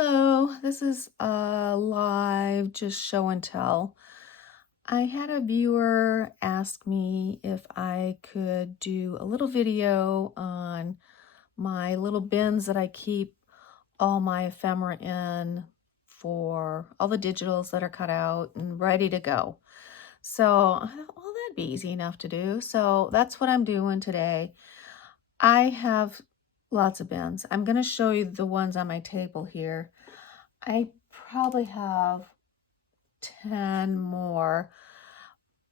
Hello, this is a live just show and tell. I had a viewer ask me if I could do a little video on my little bins that I keep all my ephemera in for all the digitals that are cut out and ready to go. So, I thought, well, that'd be easy enough to do. So that's what I'm doing today. I have lots of bins. I'm going to show you the ones on my table here. I probably have 10 more,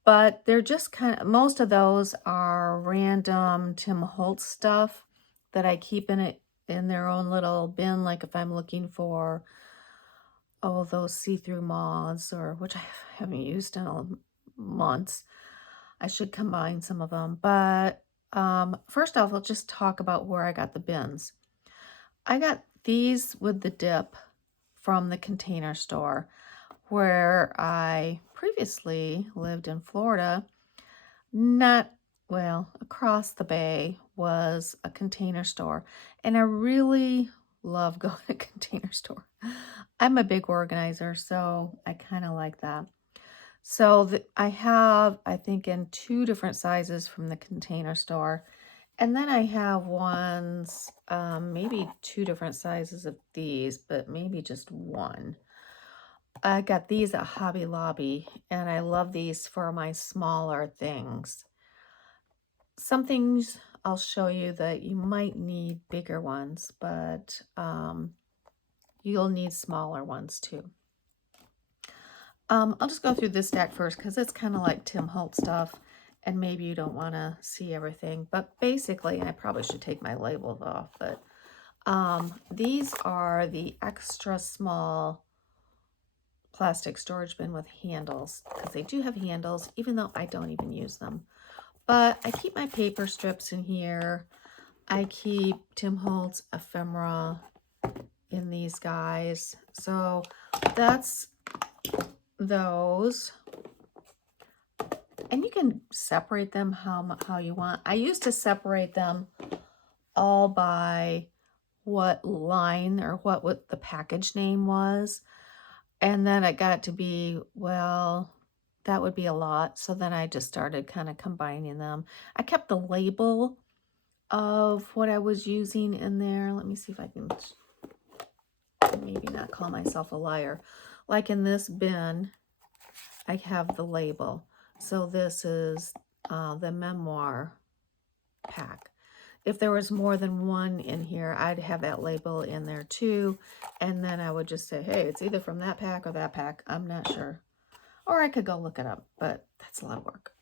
but they're just most of those are random Tim Holtz stuff that I keep in their own little bin. Like if I'm looking for, oh, those see-through moths, or which I haven't used in months. I should combine some of them. But first off, I'll just talk about where I got the bins. I got these with the dip from the Container Store, where I previously lived in Florida. Not, well, across the bay was a Container Store, and I really love going to Container Store. I'm a big organizer, so I kind of like that. So I have, I think, in 2 different sizes from the Container Store. And then I have ones, maybe 2 different sizes of these, but maybe just one. I got these at Hobby Lobby, and I love these for my smaller things. Some things I'll show you that you might need bigger ones, but you'll need smaller ones too. I'll just go through this stack first because it's kind of like Tim Holtz stuff, and maybe you don't want to see everything. But basically, I probably should take my labels off, but these are the extra small plastic storage bin with handles, because they do have handles, even though I don't even use them. But I keep my paper strips in here. I keep Tim Holtz ephemera in these guys. So that's those. And you can separate them how you want. I used to separate them all by what line or what the package name was. And then it got to be, well, that would be a lot. So then I just started kind of combining them. I kept the label of what I was using in there. Let me see if I can maybe not call myself a liar. Like in this bin, I have the label. So this is the memoir pack. If there was more than one in here, I'd have that label in there too. And then I would just say, hey, it's either from that pack or that pack. I'm not sure. Or I could go look it up, but that's a lot of work.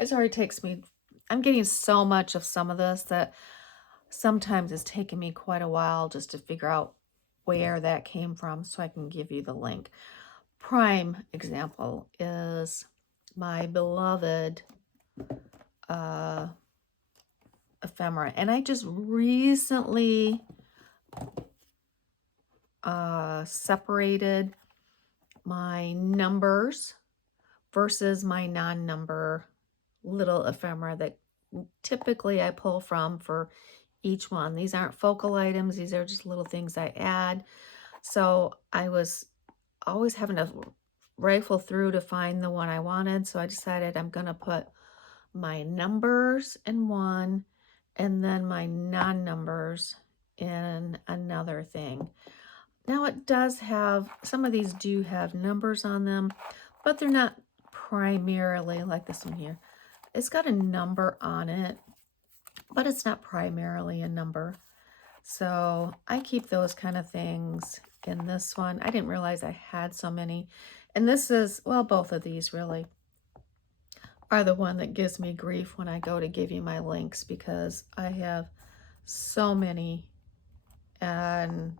It already takes me, I'm getting so much of some of this that sometimes it's taken me quite a while just to figure out where that came from so I can give you the link. Prime example is my beloved ephemera, and I just recently separated my numbers versus my non-number little ephemera that typically I pull from for each one. These aren't focal items, these are just little things I add. So I was always having to rifle through to find the one I wanted, so I decided I'm gonna put my numbers in one and then my non-numbers in another thing. Now it does have, some of these do have numbers on them, but they're not primarily like this one here. It's got a number on it, but it's not primarily a number. So I keep those kind of things in this one. I didn't realize I had so many. And this is, well, both of these really are the one that gives me grief when I go to give you my links, because I have so many and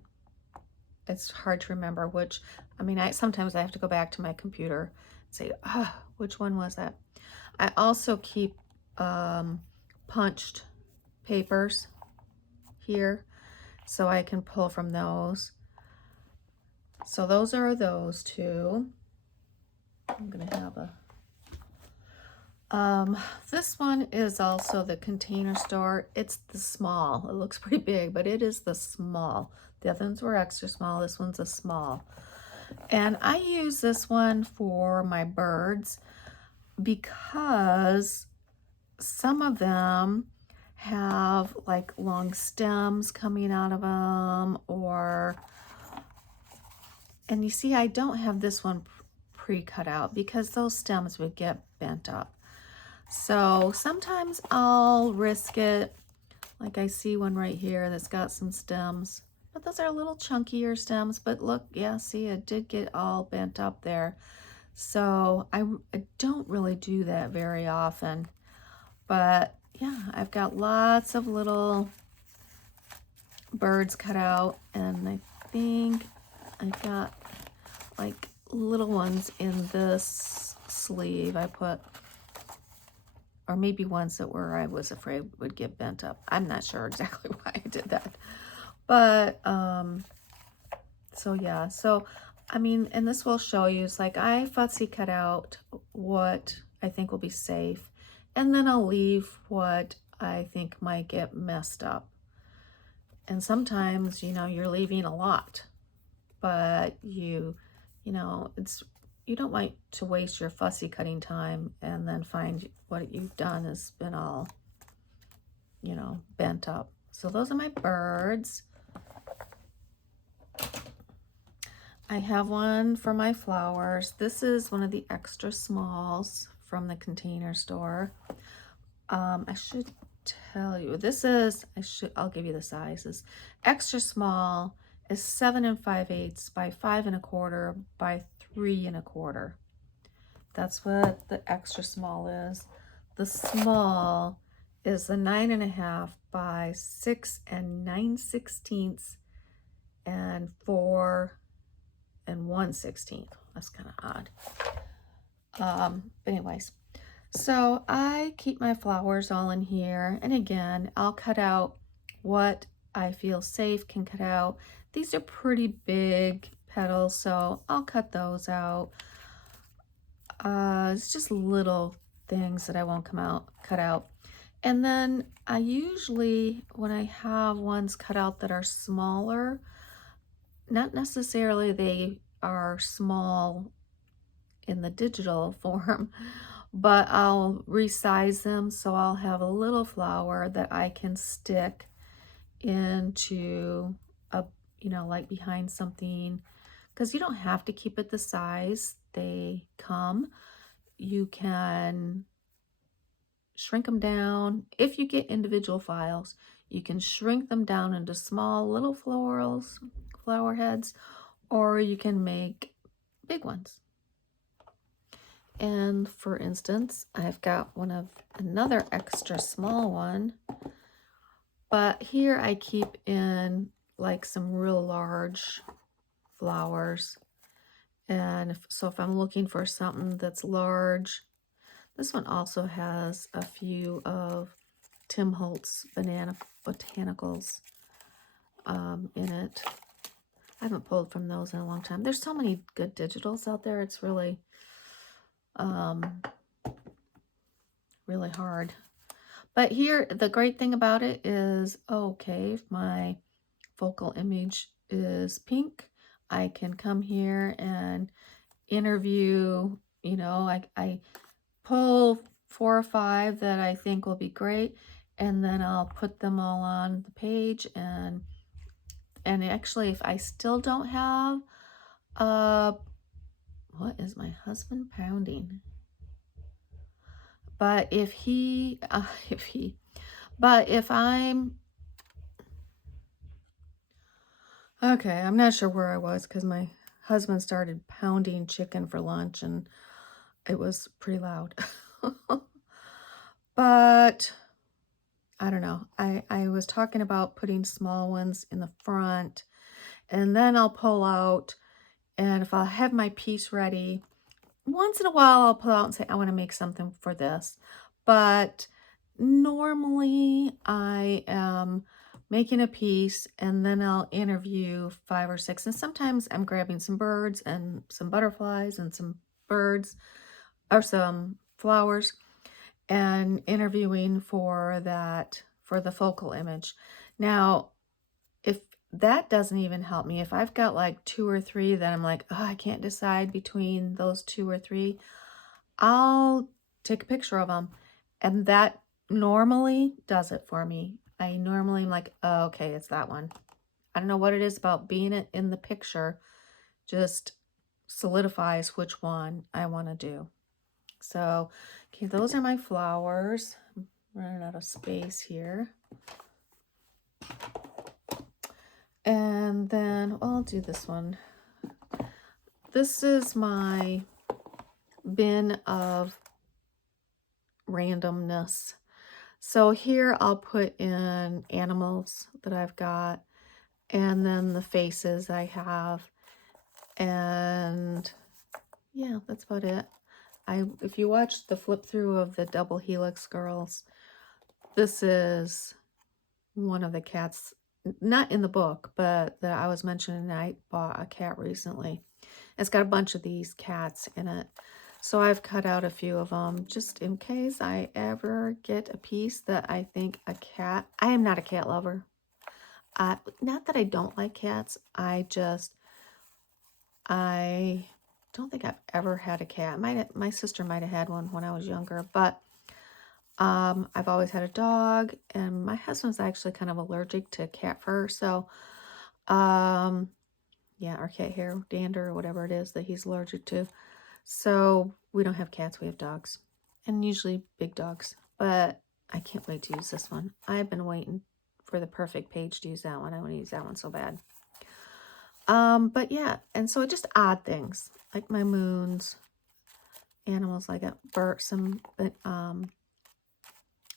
it's hard to remember which. I mean, sometimes I have to go back to my computer and say, which one was that? I also keep punched papers here, so I can pull from those. So those are those two. I'm gonna have Um, this one is also the Container Store. It's the small. It looks pretty big, but it is the small. The other ones were extra small. This one's a small. And I use this one for my birds because some of them have like long stems coming out of them, and you see I don't have this one pre-cut out because those stems would get bent up. So sometimes I'll risk it. Like I see one right here that's got some stems, but those are a little chunkier stems. But look, yeah, see, it did get all bent up there. So I don't really do that very often. But yeah, I've got lots of little birds cut out, and I think I've got like little ones in this sleeve I put, or maybe ones that were I was afraid would get bent up. I'm not sure exactly why I did that. But so yeah, so I mean, and this will show you, it's like I fussy cut out what I think will be safe, and then I'll leave what I think might get messed up. And sometimes, you know, you're leaving a lot, but you know, you don't want to waste your fussy cutting time and then find what you've done has been all, you know, bent up. So those are my birds. I have one for my flowers. This is one of the extra smalls from the Container Store. I should tell you, this is, I'll give you the sizes. Extra small is 7 5/8 by 5 1/4 by 3 1/4. That's what the extra small is. The small is the 9 1/2 by 6 9/16 and 4 1/16. That's kind of odd. Anyways, so I keep my flowers all in here, and again, I'll cut out what I feel safe can cut out. These are pretty big petals, so I'll cut those out. It's just little things that I won't cut out. And then I usually, when I have ones cut out that are smaller, not necessarily they are small in the digital form, but I'll resize them, so I'll have a little flower that I can stick into a, you know, like behind something, because you don't have to keep it the size they come. You can shrink them down. If you get individual files, you can shrink them down into small little flower heads, or you can make big ones. And for instance, I've got another extra small one, but here I keep in like some real large flowers. And so if I'm looking for something that's large, this one also has a few of Tim Holtz botanicals in it. I haven't pulled from those in a long time. There's so many good digitals out there. It's really really hard. But here, the great thing about it is, okay, if my focal image is pink, I can come here and interview, you know, I pull 4 or 5 that I think will be great, and then I'll put them all on the page. And actually, if I still don't have, what is my husband pounding? But if I'm, okay, I'm not sure where I was because my husband started pounding chicken for lunch and it was pretty loud. But I don't know. I was talking about putting small ones in the front, and then I'll pull out, and if I have my piece ready, once in a while I'll pull out and say, I want to make something for this. But normally I am making a piece, and then I'll interview 5 or 6. And sometimes I'm grabbing some birds and some butterflies and some birds or some flowers. and interviewing for the focal image. Now, if that doesn't even help me, if I've got like 2 or 3 that I'm like, oh, I can't decide between those 2 or 3, I'll take a picture of them, and that normally does it for me. I normally am like, oh, okay, it's that one. I don't know what it is about being it in the picture, just solidifies which one I want to do. So, okay, those are my flowers. I'm running out of space here. And then, well, I'll do this one. This is my bin of randomness. So here I'll put in animals that I've got, and then the faces I have, and yeah, that's about it. If you watch the flip through of the Double Helix Girls, this is one of the cats, not in the book, but that I was mentioning. I bought a cat recently. It's got a bunch of these cats in it. So I've cut out a few of them just in case I ever get a piece that I think a cat. I am not a cat lover. Not that I don't like cats. I don't think I've ever had a cat. My sister might have had one when I was younger, but I've always had a dog, and my husband's actually kind of allergic to cat fur, so yeah, or cat hair, dander, or whatever it is that he's allergic to. So we don't have cats, we have dogs, and usually big dogs. But I can't wait to use this one. I've been waiting for the perfect page to use that one. I want to use that one so bad. But yeah, and so just odd things like my moons, animals like some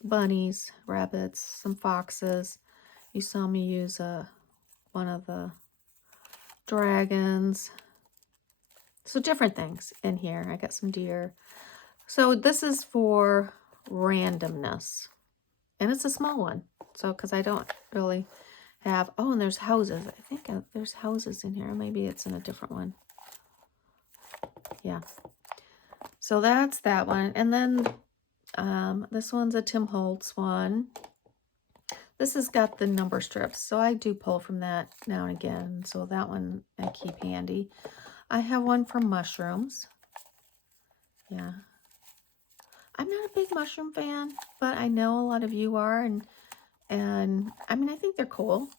bunnies, rabbits, some foxes. You saw me use one of the dragons. So different things in here. I got some deer. So this is for randomness. And it's a small one. So, because I don't really have... Oh, and there's houses. I think there's houses in here. Maybe it's in a different one. Yeah. So that's that one. And then this one's a Tim Holtz one. This has got the number strips, so I do pull from that now and again. So that one I keep handy. I have one for mushrooms. Yeah. I'm not a big mushroom fan, but I know a lot of you are, and I mean, I think they're cool,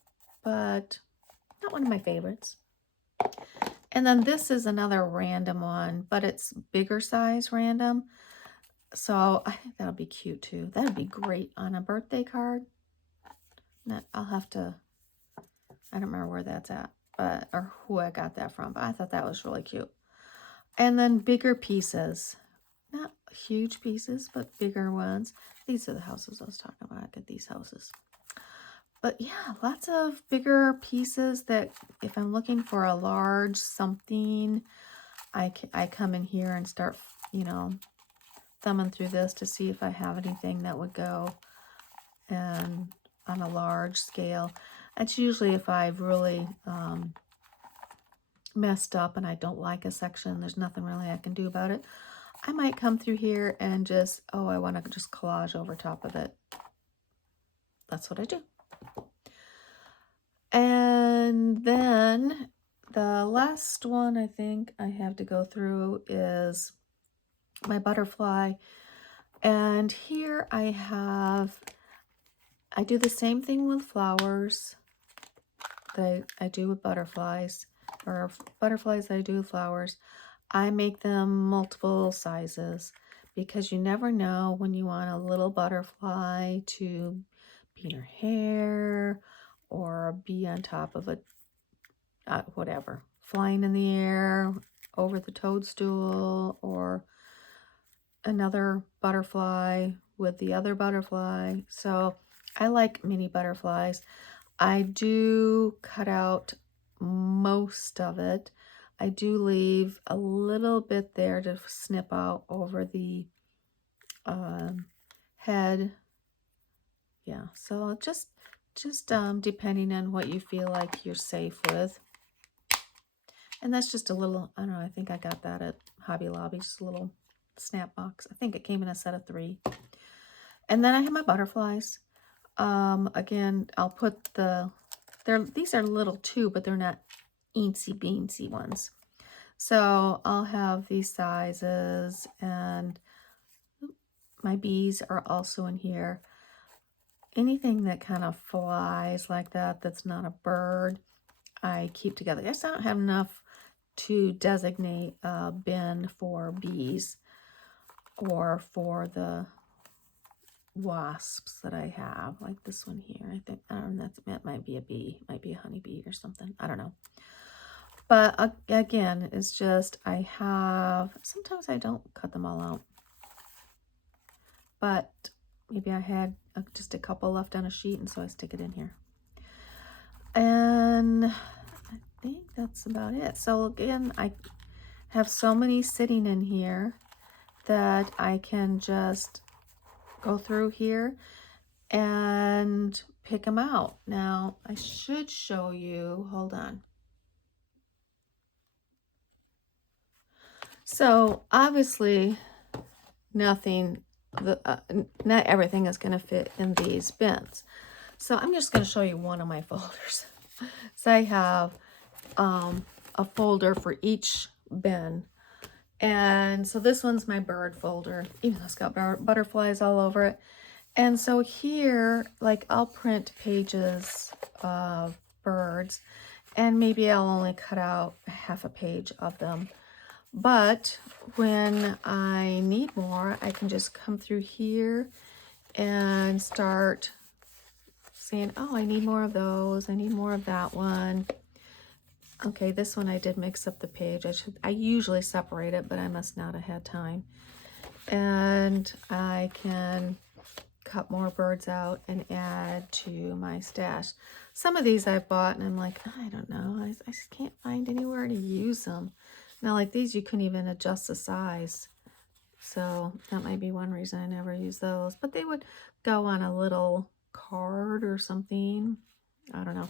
but not one of my favorites. And then this is another random one, but it's bigger size random. So I think that'll be cute too. That'd be great on a birthday card. I'll have to, I don't remember where that's at, but, or who I got that from, but I thought that was really cute. And then bigger pieces, not huge pieces, but bigger ones. These are the houses I was talking about. I get these houses. But yeah, lots of bigger pieces that if I'm looking for a large something, I come in here and start, you know, thumbing through this to see if I have anything that would go and on a large scale. That's usually if I've really messed up and I don't like a section, there's nothing really I can do about it. I might come through here and just, oh, I want to just collage over top of it. That's what I do. And then the last one I think I have to go through is my butterfly. And here I do the same thing with flowers that I do with butterflies, or butterflies that I do with flowers. I make them multiple sizes because you never know when you want a little butterfly to be in her hair or be on top of a whatever, flying in the air over the toadstool, or another butterfly with the other butterfly. So I like mini butterflies. I do cut out most of it. I do leave a little bit there to snip out over the head. Yeah, so just depending on what you feel like you're safe with. And that's just a little, I don't know, I think I got that at Hobby Lobby, just a little snap box. I think it came in a set of 3. And then I have my butterflies. Again, I'll put these are little too, but they're not eensy beensy ones. So I'll have these sizes, and my bees are also in here. Anything that kind of flies like that, that's not a bird, I keep together. I guess I don't have enough to designate a bin for bees or for the wasps that I have, like this one here. I think that might be a bee, might be a honeybee or something. I don't know. But again, it's just sometimes I don't cut them all out. But maybe I had just a couple left on a sheet, and so I stick it in here. And I think that's about it. So again, I have so many sitting in here that I can just go through here and pick them out. Now, I should show you, hold on. So obviously not everything is going to fit in these bins. So I'm just going to show you one of my folders. So I have a folder for each bin. And so this one's my bird folder, even though it's got butterflies all over it. And so here, like, I'll print pages of birds, and maybe I'll only cut out half a page of them. But when I need more, I can just come through here and start saying, oh, I need more of those. I need more of that one. Okay, this one I did mix up the page. I usually separate it, but I must not have had time. And I can cut more birds out and add to my stash. Some of these I bought and I'm like, I don't know, I just can't find anywhere to use them. Now, like these, you couldn't even adjust the size. So that might be one reason I never use those. But they would go on a little card or something. I don't know.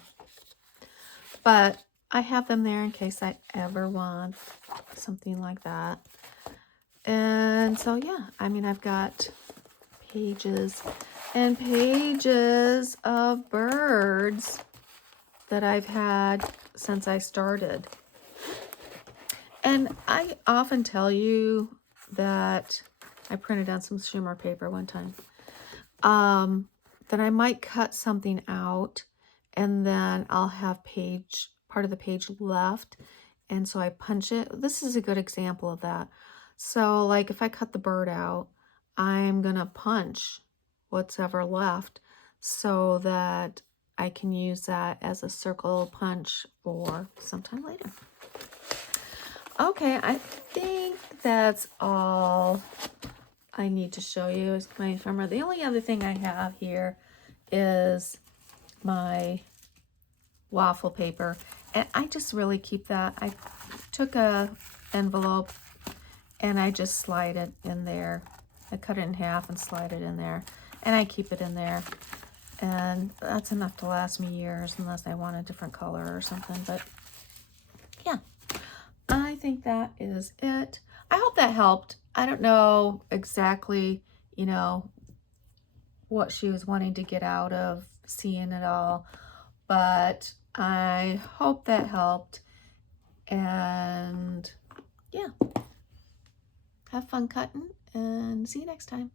But I have them there in case I ever want something like that. And so, yeah, I mean, I've got pages and pages of birds that I've had since I started. And I often tell you that I printed on some shimmer paper one time, that I might cut something out and then I'll have part of the page left. And so I punch it. This is a good example of that. So like if I cut the bird out, I'm going to punch what's ever left so that I can use that as a circle punch for sometime later. Okay, I think that's all I need to show you is my ephemera. The only other thing I have here is my waffle paper, and I just really keep that. I took a envelope and I just slide it in there. I cut it in half and slide it in there, and I keep it in there, and that's enough to last me years unless I want a different color or something. But yeah, I think that is it. I hope that helped. I don't know exactly, what she was wanting to get out of seeing it all, but I hope that helped. And yeah, have fun cutting, and see you next time.